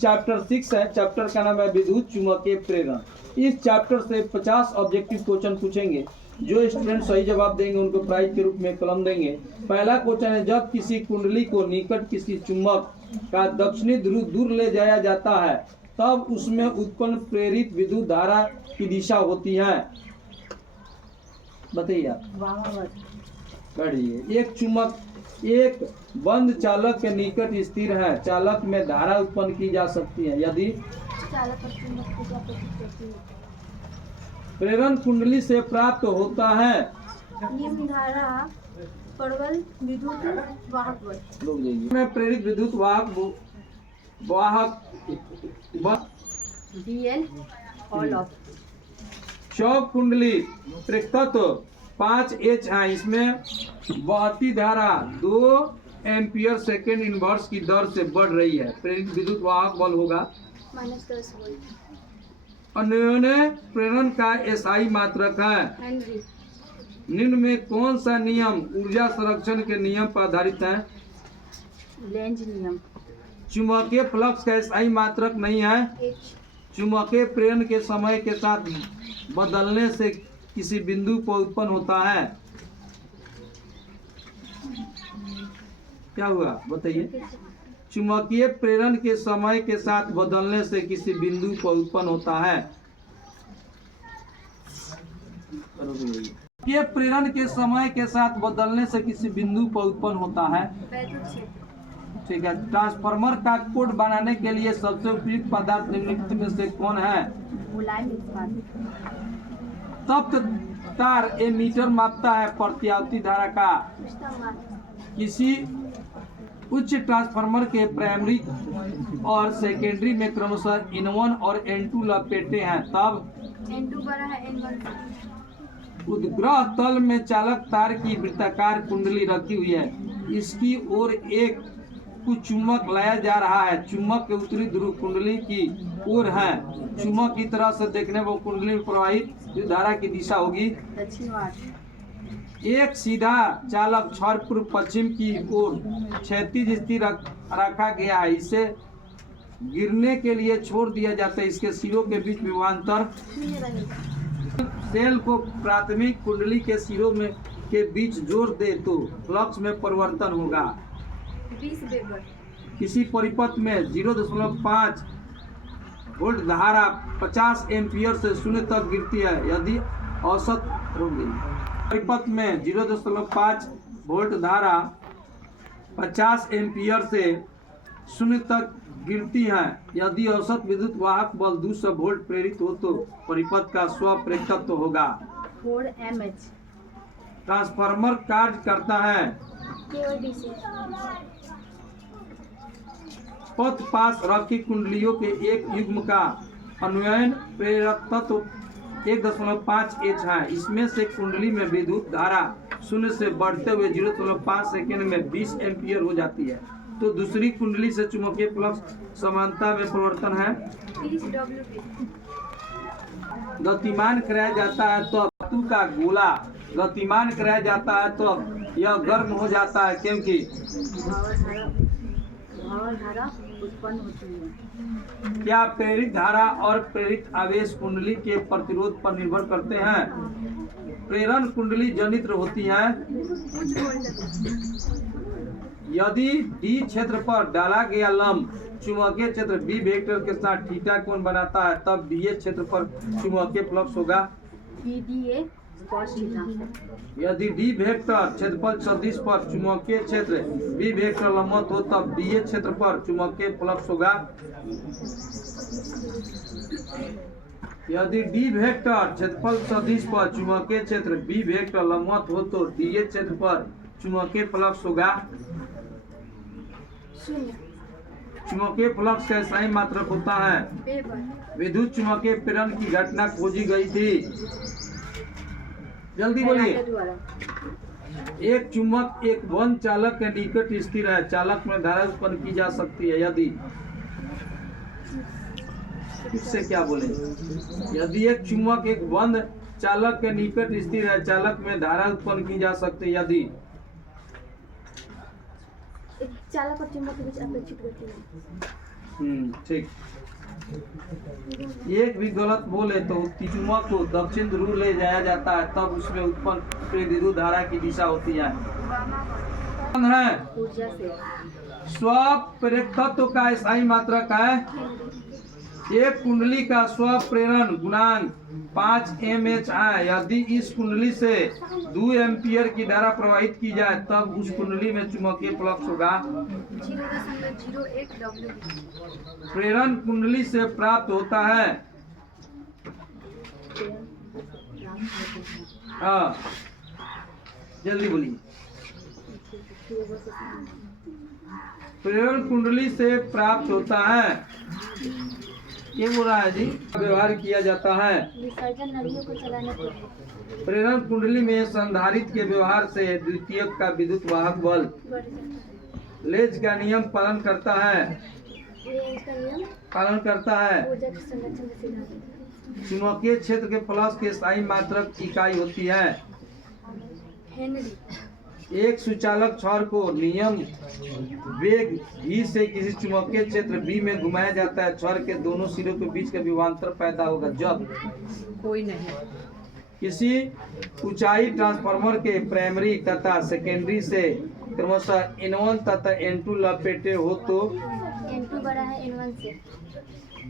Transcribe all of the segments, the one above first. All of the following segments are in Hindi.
चैप्टर 6 है, चैप्टर का नाम है विद्युत चुम्बकीय प्रेरण। इस चैप्टर से 50 ऑब्जेक्टिव क्वेश्चन पूछेंगे। जो स्टूडेंट सही जवाब देंगे उनको प्राइज के रूप में कलम देंगे। पहला क्वेश्चन है, जब किसी कुंडली को निकट किसी चुंबक का दक्षिणी ध्रुव दूर ले जाया जाता है तब उसमें उत्पन्न प्रेरित विद्युत धारा की दिशा होती है। बताइए आप। बढ़िए। एक चुंबक एक बंद चालक के निकट स्थिर है, चालक में धारा उत्पन्न की जा सकती है यदि प्रेरण कुंडली से प्राप्त होता है निम्न धारा प्रबल विद्युत वाहक बल में प्रेरित विद्युत वाहक DL ऑल ऑफ। चौक कुंडली तत्व 5H है, इसमें बहती धारा 2 एम्पियर सेकेंड इनवर्स की दर से बढ़ रही है। प्रेरित विद्युत वाहक बल होगा -10 वोल्ट। अन्योन्य प्रेरण का एसआई मात्रक है हेनरी। निम्न में कौन सा नियम ऊर्जा संरक्षण के नियम पर आधारित है? लेंज नियम। चुंबकीय फ्लक्स का एसआई मात्रक नहीं है। H। चुंबकीय प्रेरण के समय के साथ बदलने से किसी बिंदु पर उत्पन्न होता है। क्या हुआ बताइए? चुंबकीय प्रेरण के समय के साथ बदलने से किसी बिंदु पर उत्पन्न होता है। चुंबकीय प्रेरण के समय के साथ बदलने से किसी बिंदु पर उत्पन्न होता है। ठीक है। ट्रांसफार्मर का कोड बनाने के लिए सबसे उपयुक्त पदार्थ निम्नलिखित में से कौन है? मुलायम इस्पात। तप्त तार एमीटर मापता है प्रत्यावर्ती धारा का। किसी उच्च ट्रांसफार्मर के प्राइमरी और सेकेंडरी में क्रमशः N1 और N2 लपेटे हैं तब N2 बड़ा है N1। उद्ग्रह तल में चालक तार की वृत्ताकार कुंडली रखी हुई है, इसकी ओर एक कुछ चुंबक लाया जा रहा है। चुंबक के उत्तरी ध्रुव कुंडली की ओर है। चुंबक की तरह से देखने पर कुंडली में प्रवाहित धारा की दिशा होगी दक्षिणवाद। एक सीधा चालक क्षण पूर्व पश्चिम की ओर क्षैतिज स्थिर रखा गया है, इसे गिरने के लिए छोड़ दिया जाता है। इसके सिरों के बीच विभवांतर सेल को प्राथमिक कुंडली के सिरों में के बीच जोड़ दे तो फ्लक्स में परिवर्तन होगा। 20 वेबर। किसी परिपथ में 0.5 वोल्ट धारा 50 एम्पियर से शून्य तक गिरती है यदि औसत परिपथ में 0.5 वोल्ट धारा 50 एम्पियर से शून्य तक गिरती है यदि औसत विद्युत वाहक बल 200 वोल्ट प्रेरित हो तो परिपथ का स्वप्रेरकत्व होगा। 4 mH। ट्रांसफार्मर कार्य करता है पथ पास रखी कुंडलियों के एक युग्म का अन्वयन प्रेरक तत्व 1.5H है। इसमें से कुंडली में विद्युत धारा शून्य से बढ़ते हुए 0.5 सेकेंड में 20 एम्पियर हो जाती है। तो दूसरी कुंडली से चुंबकीय फ्लक्स समानता में परिवर्तन है। 30 W। गतिमान कराया जाता है तो धातु का गोला गतिमान कराया जाता है तो यह गर्म हो जाता है क्योंकि भावर धारा उत्पन्न होती है। क्या प्रेरित धारा और प्रेरित आवेश कुंडली के प्रतिरोध पर निर्भर करते हैं? प्रेरण कुंडली जनित्र होती है यदि D क्षेत्र पर डाला गया लंब चुंबकीय क्षेत्र B वेक्टर के साथ थीटा कोण बनाता है तब BA क्षेत्र पर चुंबकीय फ्लक्स होगा BDA cos थीटा। यदि D वेक्टर क्षेत्रफल सदिश पर चुंबकीय क्षेत्र B वेक्टर लंबवत हो तब BA क्षेत्र पर चुंबकीय फ्लक्स होगा। यदि D वेक्टर क्षेत्रफल सदिश पर चुंबकीय क्षेत्र B वेक्टर लंबवत हो तो DA क्षेत्र पर चुंबकीय फ्लक्स होगा। चुंबकीय फ्लक्स का सही मात्रक होता है। विद्युत चुंबकीय प्रेरण की घटना खोजी गई थी। जल्दी बोलिए। एक चुंबक एक बंद चालक के निकट स्थिर है, चालक में धारा उत्पन्न की जा सकती है यदि इससे क्या बोले? यदि एक चुंबक एक बंद चालक के निकट स्थिर है, चालक में धारा उत्पन्न की जा सकती है यदि चालक और चुंबक के बीच अपेक्षित गति है। ठीक। एक भी गलत बोले तो चुंबक को दक्षिण ध्रुव ले जाया जाता है, तब उसमें उत्पन्न विद्युत धारा की दिशा होती है। ऊर्जा से स्वप्रेरकत्व का स्थायी मात्रक है। एक कुंडली का स्वप्रेरण गुणांक 5 mH है। यदि इस कुंडली से 2 एम्पियर की धारा प्रवाहित की जाए तब उस कुंडली में चुंबकीय फ्लक्स होगा। 0.01 W। प्रेरण कुंडली से प्राप्त होता है। हाँ, जल्दी बोलिए। प्रेरण कुंडली से प्राप्त होता है, ये बोल रहा है जी, व्यवहार किया जाता है। विसर्जन नलियों को चलाने के लिए प्रेरण कुंडली में संधारित्र के व्यवहार से द्वितीयक का विद्युत वाहक बल बढ़ जाता लेज का नियम पालन करता है। है। इसका नियम पालन करता है। ऊर्जा के संरक्षण का सिद्धांत चुंबकीय क्षेत्र के फ्लक्स की स्थायी मात्रक इकाई होती है। हेनरी। एक सुचालक छड़ को नियम वेग v से किसी चुंबकीय क्षेत्र B में घुमाया जाता है। छड़ के दोनों सिरों के बीच का विभवांतर पैदा होगा जब कोई नहीं किसी ऊंचाई ट्रांसफार्मर के प्राइमरी तथा सेकेंडरी से क्रमशः N1 तथा N2 लपेटे हो तो N2 बड़ा है N1 से।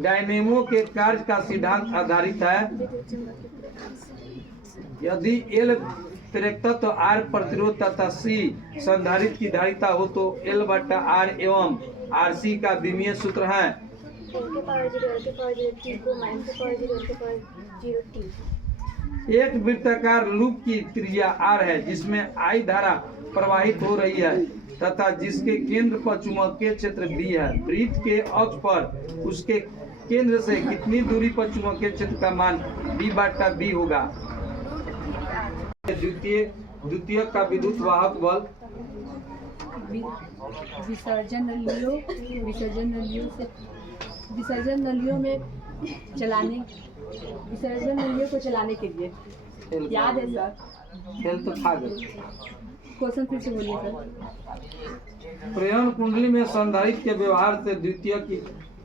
डायनेमो के कार्य का सिद्धांत आधारित है। विद्युत चुम्बकीय प्रेरण से यदि L प्रेरकत्व तो R प्रतिरोध तथा C संधारित्र की धारिता हो तो L/R एवं RC का विमीय सूत्र है। L के पावर 0 L के पावर 0 T को माइनस के पावर 0 L के पावर 0 T। एक वृत्ताकार लूप की त्रिज्या R है जिसमें I धारा प्रवाहित हो रही है तथा जिसके केंद्र पर चुंबकीय क्षेत्र B है। वृत्त के अक्ष पर उसके केंद्र से कितनी दूरी पर चुंबकीय क्षेत्र का मान B/B होगा। द्वितीय का विद्युत वाहक बल विसर्जन नलियों को चलाने के लिए याद है सर। खेल तो खा गए। क्वेश्चन फिर से बोलिए सर। प्रेरण कुंडली में संधारित्र के व्यवहार से द्वितीय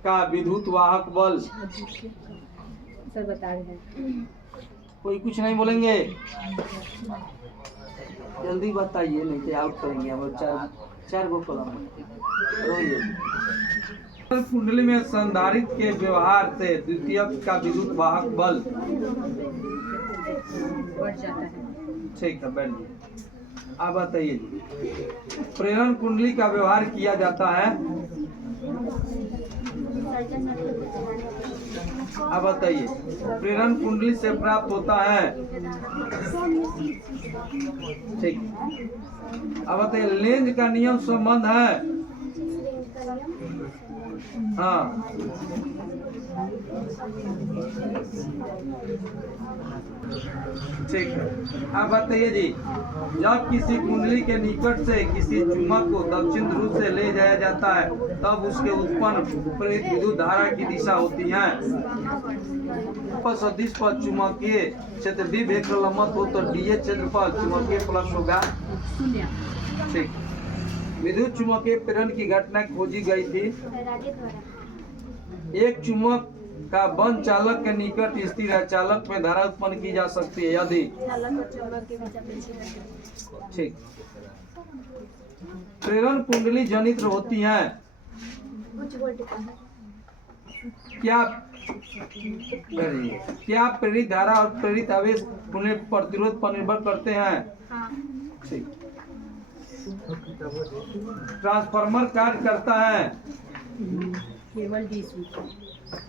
का विद्युत वाहक बल सर बता रहे हैं। कोई कुछ नहीं बोलेंगे, जल्दी बताइए नहीं तो आउट करेंगे हम। चार गो कलम कुंडली में संधारित्र के व्यवहार से द्वितीय का विद्युत वाहक बल बढ़ जाता है। ठीक है, बैठिए। आप बताइए जी, प्रेरण कुंडली का व्यवहार किया जाता है। आप बताइए, प्रेरण कुंडली से प्राप्त होता है। ठीक। अब बताइए, लेंज का नियम संबंध है। हाँ, ठीक है। आप बताइए जी, जब किसी कुंडली के निकट से किसी चुंबक को दक्षिण ध्रुव से ले जाया जाता है तब उसके उत्पन्न प्रेरित विद्युत धारा की दिशा होती है। सदिश पर चुंबकीय क्षेत्र B वेक्टर लंबवत हो तो DH क्षेत्र पर चुंबकीय फ्लक्स होगा। ठीक। विद्युत चुंबकीय प्रेरण की घटना खोजी गई थी। एक चुंबक का बंद चालक के निकट स्थिर है। चालक में धारा उत्पन्न की जा सकती है यदि ठीक प्रेरण कुंडली जनित्र होती है। क्या प्रेरित धारा और प्रेरित आवेश उन्हें प्रतिरोध पर निर्भर करते हैं। ठीक। ट्रांसफार्मर कार्य करता है केवल DC।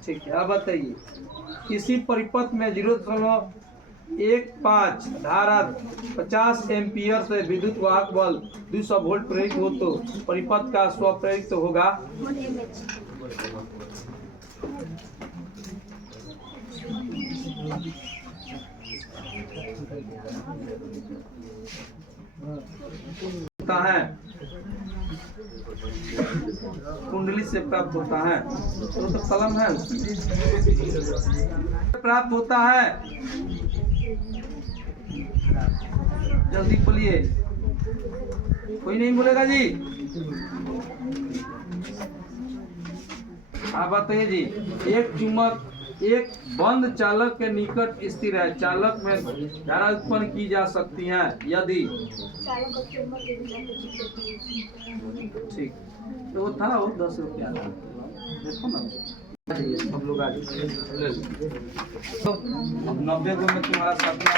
ठीक है। अब बताइए, किसी परिपथ में 0.15 धारा 50 एम्पियर से विद्युत वाहक बल 200 वोल्ट प्रेरित हो तो परिपथ का स्वप्रेरित होगा। होता है, कुंडली से प्राप्त होता है। तो कलम है, प्राप्त होता है। जल्दी बोलिए, कोई नहीं बोलेगा जी। आप बताइए जी, एक चुंबक एक बंद चालक के निकट स्थिर है, चालक में धारा उत्पन्न की जा सकती है यदि चालक और चुंबक के बीच अपोजिट होती ठीक। तो वो था वो 10 रुपया देखो ना, सब लोग आज तो 90 में तुम्हारा सपना